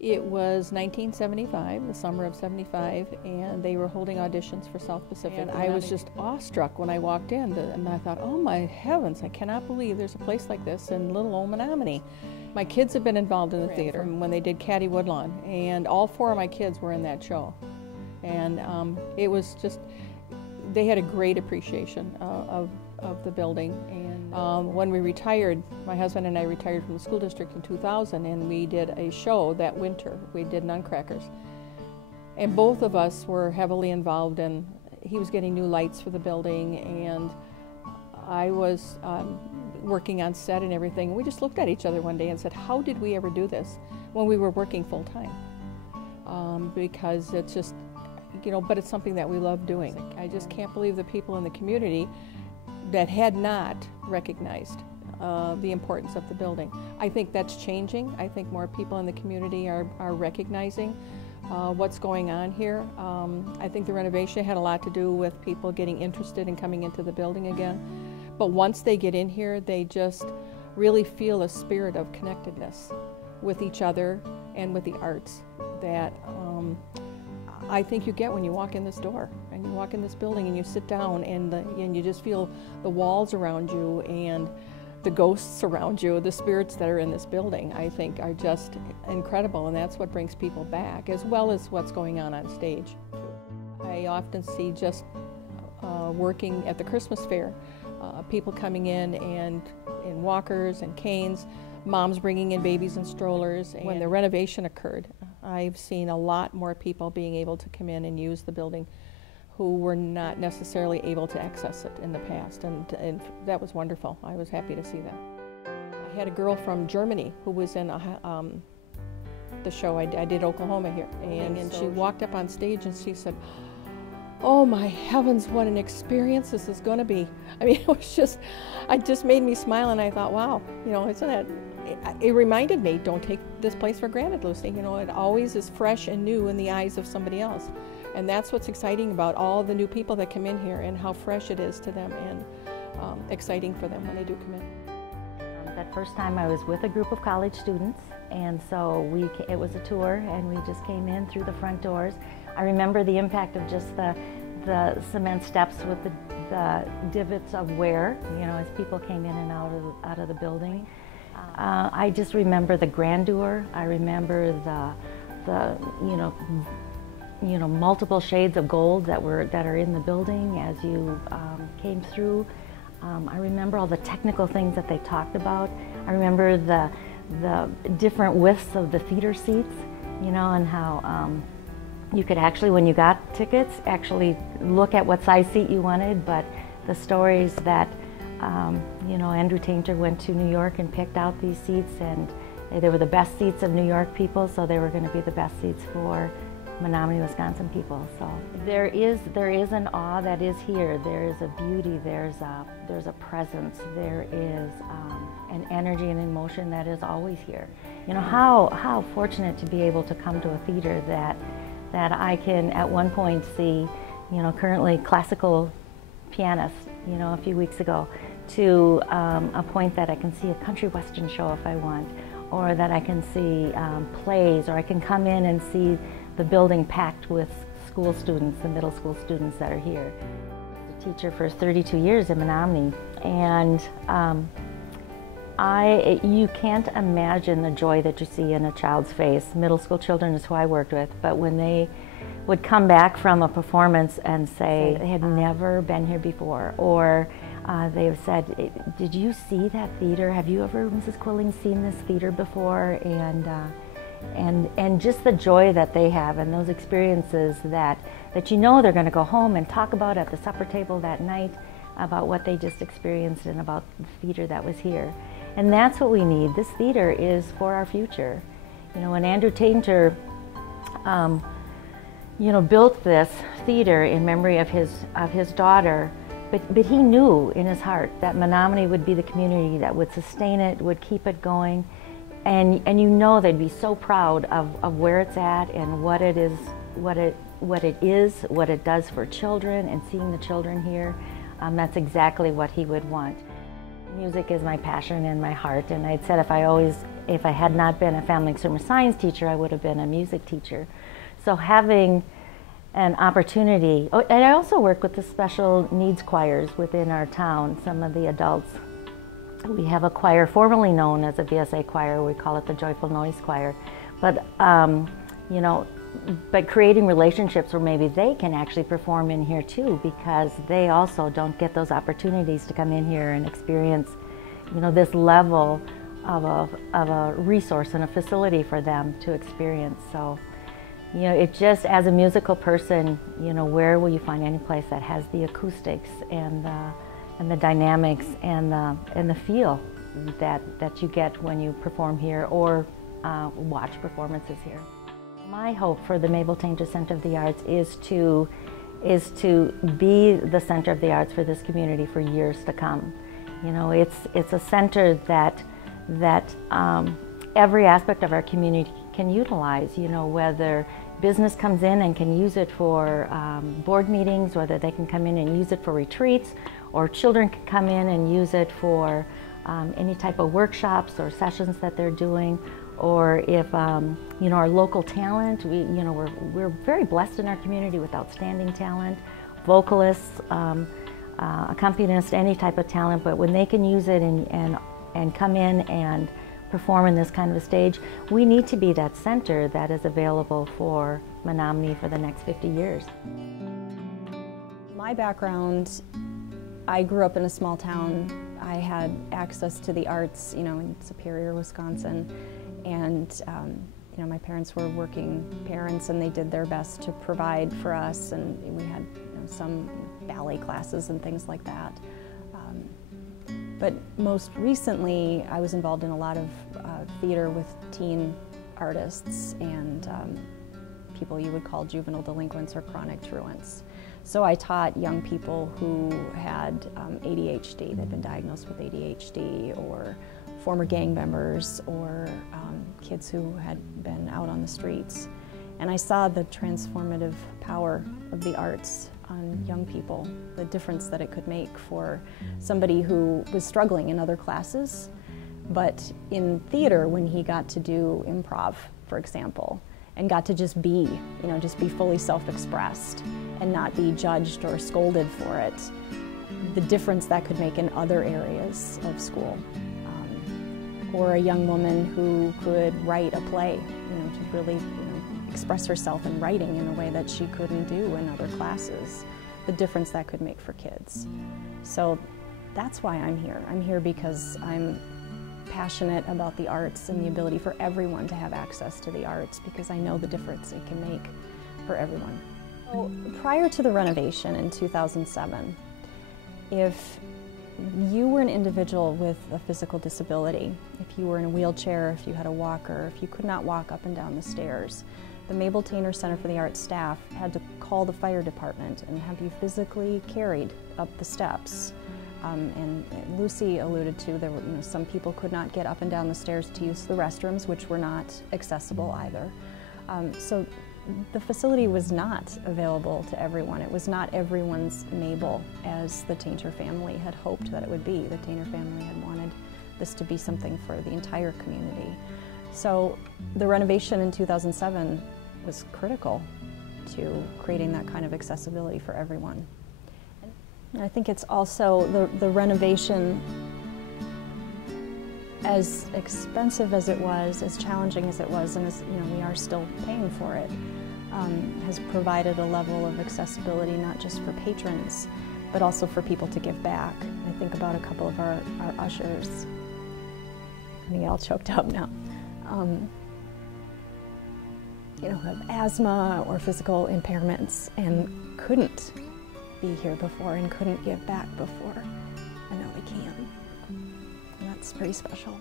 It was 1975, the summer of '75, and they were holding auditions for South Pacific. And I was just awestruck when I walked in, and I thought, oh my heavens, I cannot believe there's a place like this in little old Menominee. My kids have been involved in the theater when they did Caddy Woodlawn, and all 4 of my kids were in that show. And it was just, they had a great appreciation of the building. And when we retired, my husband and I retired from the school district in 2000, and we did a show that winter. We did Nutcrackers. And both of us were heavily involved in, he was getting new lights for the building, and I was working on set and everything. We just looked at each other one day and said, how did we ever do this when we were working full time? Because it's just, you know, but it's something that we love doing. I just can't believe the people in the community that had not recognized the importance of the building. I think that's changing. I think more people in the community are recognizing what's going on here. I think the renovation had a lot to do with people getting interested in coming into the building again. But once they get in here, they just really feel a spirit of connectedness with each other and with the arts that I think you get when you walk in this door and you walk in this building and you sit down and you just feel the walls around you and the ghosts around you, the spirits that are in this building, I think are just incredible, and that's what brings people back, as well as what's going on stage. I often see just working at the Christmas fair, people coming in and in walkers and canes, moms bringing in babies in strollers. And when the renovation occurred, I've seen a lot more people being able to come in and use the building who were not necessarily able to access it in the past, and that was wonderful. I was happy to see that. I had a girl from Germany who was in the show. I did Oklahoma here, and she walked up on stage and she said, oh my heavens, what an experience this is going to be. I mean, it just made me smile, and I thought, wow, you know, isn't it? It reminded me, don't take this place for granted, Lucy. You know, it always is fresh and new in the eyes of somebody else. And that's what's exciting about all the new people that come in here and how fresh it is to them and exciting for them when they do come in. That first time I was with a group of college students, and so it was a tour, and we just came in through the front doors. I remember the impact of just the cement steps with the divots of wear, you know, as people came in and out of the building. I just remember the grandeur. I remember the you know multiple shades of gold that are in the building as you came through. I remember all the technical things that they talked about. I remember the different widths of the theater seats, you know, and how you could actually, when you got tickets, actually look at what size seat you wanted. But the stories that you know, Andrew Tainter went to New York and picked out these seats, and they were the best seats of New York people, so they were going to be the best seats for Menominee, Wisconsin people. So there is an awe that is here. There is a beauty. There's a presence. There is an energy and emotion that is always here. You know, how fortunate to be able to come to a theater that I can at one point see, you know, currently classical pianist, you know, a few weeks ago, to a point that I can see a country western show if I want, or that I can see plays, or I can come in and see the building packed with school students, the middle school students that are here. I was a teacher for 32 years in Menominee, and you can't imagine the joy that you see in a child's face. Middle school children is who I worked with, but when they would come back from a performance and say they had never been here before, or they have said, did you see that theater? Have you ever, Mrs. Quilling, seen this theater before? And just the joy that they have, and those experiences that you know they're going to go home and talk about at the supper table that night about what they just experienced and about the theater that was here. And that's what we need. This theater is for our future. You know, when Andrew Tainter you know, built this theater in memory of his daughter, but he knew in his heart that Menominee would be the community that would sustain it, would keep it going, and you know they'd be so proud of where it's at and what it is, what it does for children, and seeing the children here. That's exactly what he would want. Music is my passion and my heart, and I'd said if I always if I had not been a family external science teacher, I would have been a music teacher. So having an opportunity, oh, and I also work with the special needs choirs within our town, some of the adults. We have a choir formerly known as a VSA choir. We call it the Joyful Noise Choir. But, you know, but creating relationships where maybe they can actually perform in here too, because they also don't get those opportunities to come in here and experience, you know, this level of a resource and a facility for them to experience. So, you know, it just, as a musical person, you know, where will you find any place that has the acoustics and the dynamics and the feel that you get when you perform here or watch performances here. My hope for the Mabel Tainter Center of the Arts is to be the center of the arts for this community for years to come. You know, it's a center that every aspect of our community can utilize, you know, whether business comes in and can use it for board meetings, whether they can come in and use it for retreats, or children can come in and use it for any type of workshops or sessions that they're doing, or if, you know, our local talent, we're very blessed in our community with outstanding talent, vocalists, accompanists, any type of talent, but when they can use it and come in and perform in this kind of a stage, we need to be that center that is available for Menominee for the next 50 years. My background, I grew up in a small town. I had access to the arts, you know, in Superior, Wisconsin, and you know, my parents were working parents, and they did their best to provide for us, and we had, you know, some ballet classes and things like that. But most recently, I was involved in a lot of theater with teen artists and people you would call juvenile delinquents or chronic truants. So I taught young people who had ADHD, they'd been diagnosed with ADHD, or former gang members, or kids who had been out on the streets. And I saw the transformative power of the arts on young people, the difference that it could make for somebody who was struggling in other classes, but in theater, when he got to do improv, for example, and got to just be, you know, just be fully self-expressed and not be judged or scolded for it, the difference that could make in other areas of school. Or a young woman who could write a play, you know, to really, you know, express herself in writing in a way that she couldn't do in other classes, the difference that could make for kids. So that's why I'm here. I'm here because I'm passionate about the arts and the ability for everyone to have access to the arts, because I know the difference it can make for everyone. So, prior to the renovation in 2007, if you were an individual with a physical disability, if you were in a wheelchair, if you had a walker, if you could not walk up and down the stairs, the Mabel Tainter Center for the Arts staff had to call the fire department and have you physically carried up the steps. And Lucy alluded to, there were, you know, some people could not get up and down the stairs to use the restrooms, which were not accessible either. So the facility was not available to everyone. It was not everyone's Mabel, as the Tainter family had hoped that it would be. The Tainter family had wanted this to be something for the entire community. So the renovation in 2007 was critical to creating that kind of accessibility for everyone. And I think it's also the renovation, as expensive as it was, as challenging as it was, and as, you know, we are still paying for it, has provided a level of accessibility not just for patrons, but also for people to give back. I think about a couple of our ushers. I'm getting all choked up now. You know, who have asthma or physical impairments and couldn't be here before and couldn't give back before, and now they can. And that's pretty special.